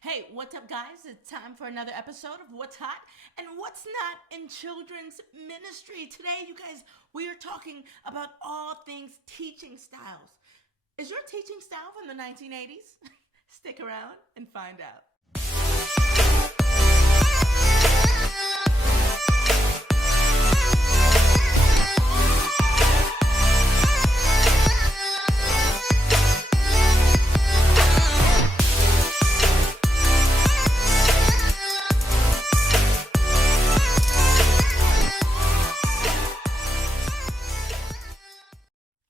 Hey, what's up, guys? It's time for another episode of What's Hot and What's Not in Children's Ministry. Today, you guys, we are talking about all things teaching styles. Is your teaching style from the 1980s? Stick around and find out.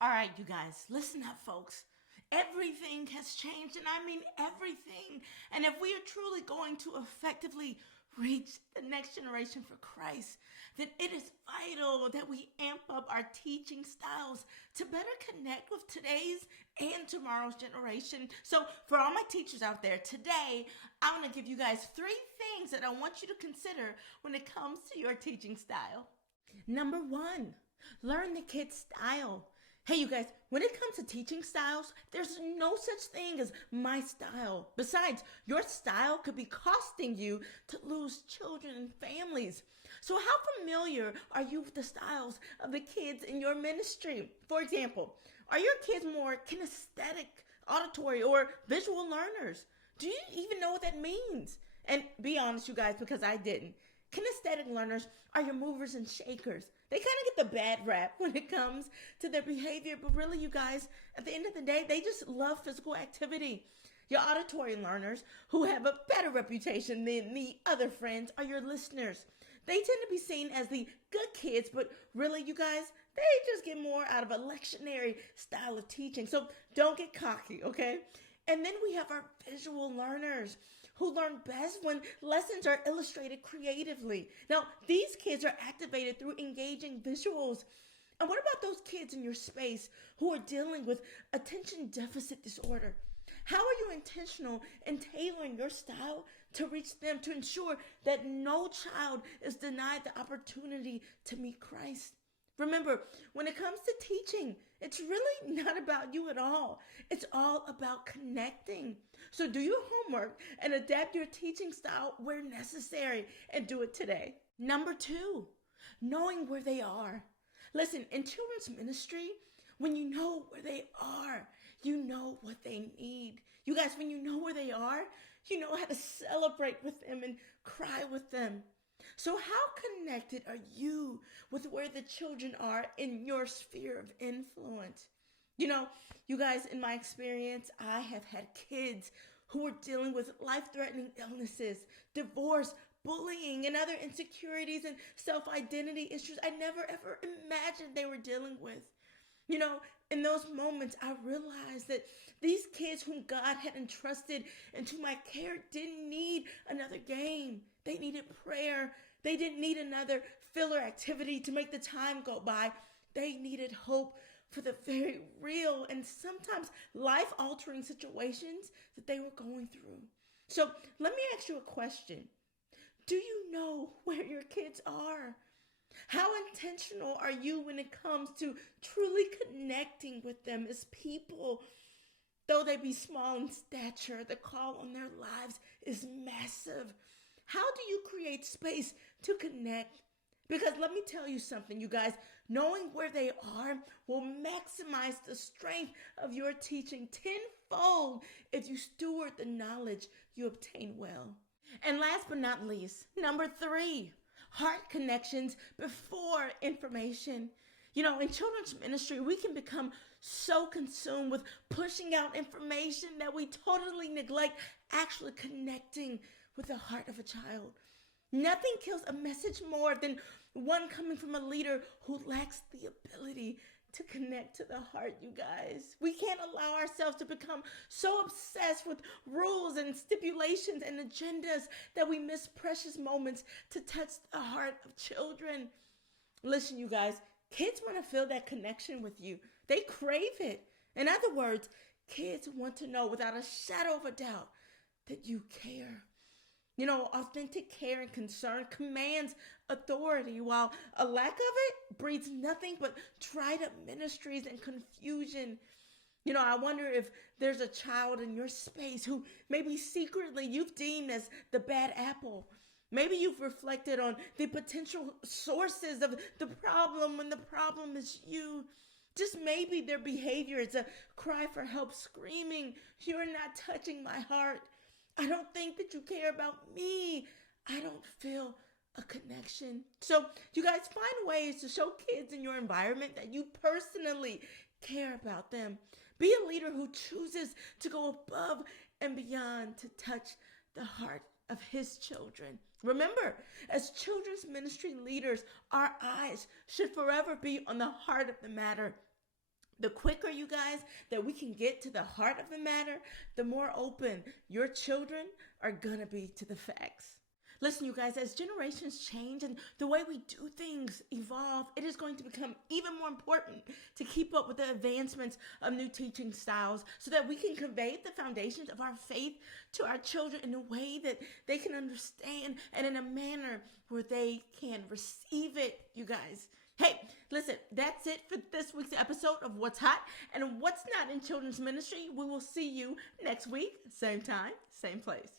All right, you guys, listen up, folks. Everything has changed, and I mean everything. And if we are truly going to effectively reach the next generation for Christ, then it is vital that we amp up our teaching styles to better connect with today's and tomorrow's generation. So, for all my teachers out there, today I'm going to give you guys 3 things that I want you to consider when it comes to your teaching style. Number 1, learn the kid's style. Hey, you guys, when it comes to teaching styles, there's no such thing as my style. Besides, your style could be costing you to lose children and families. So how familiar are you with the styles of the kids in your ministry? For example, are your kids more kinesthetic, auditory, or visual learners? Do you even know what that means? And be honest, you guys, because I didn't. Kinesthetic learners are your movers and shakers. They kind of get the bad rap when it comes to their behavior, but really, you guys, at the end of the day, they just love physical activity. Your auditory learners, who have a better reputation than the other friends, are your listeners. They tend to be seen as the good kids, but really, you guys, they just get more out of a lectionary style of teaching. So don't get cocky, okay? And then we have our visual learners, who learn best when lessons are illustrated creatively. Now, these kids are activated through engaging visuals. And what about those kids in your space who are dealing with attention deficit disorder? How are you intentional in tailoring your style to reach them, to ensure that no child is denied the opportunity to meet Christ? Remember, when it comes to teaching, it's really not about you at all. It's all about connecting. So do your homework and adapt your teaching style where necessary, and do it today. Number 2, knowing where they are. Listen, in children's ministry, when you know where they are, you know what they need. You guys, when you know where they are, you know how to celebrate with them and cry with them. So how connected are you with where the children are in your sphere of influence? You know, you guys, in my experience, I have had kids who were dealing with life-threatening illnesses, divorce, bullying, and other insecurities and self-identity issues I never ever imagined they were dealing with. You know, in those moments, I realized that these kids whom God had entrusted into my care didn't need another game. They needed prayer. They didn't need another filler activity to make the time go by. They needed hope for the very real and sometimes life-altering situations that they were going through. So let me ask you a question. Do you know where your kids are? How intentional are you when it comes to truly connecting with them as people? Though they be small in stature, the call on their lives is massive. How do you create space to connect? Because let me tell you something, you guys, knowing where they are will maximize the strength of your teaching tenfold if you steward the knowledge you obtain well. And last but not least, number 3, heart connections before information. You know, in children's ministry, we can become so consumed with pushing out information that we totally neglect actually connecting with the heart of a child. Nothing kills a message more than one coming from a leader who lacks the ability to connect to the heart, you guys. We can't allow ourselves to become so obsessed with rules and stipulations and agendas that we miss precious moments to touch the heart of children. Listen, you guys, kids want to feel that connection with you. They crave it. In other words, kids want to know without a shadow of a doubt that you care. You know, authentic care and concern commands authority, while a lack of it breeds nothing but dried up ministries and confusion. I wonder if there's a child in your space who maybe secretly you've deemed as the bad apple. Maybe you've reflected on the potential sources of the problem when the problem is you. Just maybe their behavior is a cry for help, screaming, "You're not touching my heart. I don't think that you care about me. I don't feel a connection." So you guys find ways to show kids in your environment that you personally care about them. Be a leader who chooses to go above and beyond to touch the heart of his children. Remember, as children's ministry leaders, our eyes should forever be on the heart of the matter. The quicker, you guys, that we can get to the heart of the matter, the more open your children are going to be to the facts. Listen, you guys, as generations change and the way we do things evolve, it is going to become even more important to keep up with the advancements of new teaching styles so that we can convey the foundations of our faith to our children in a way that they can understand and in a manner where they can receive it, you guys. Hey, listen, that's it for this week's episode of What's Hot and What's Not in Children's Ministry. We will see you next week, same time, same place.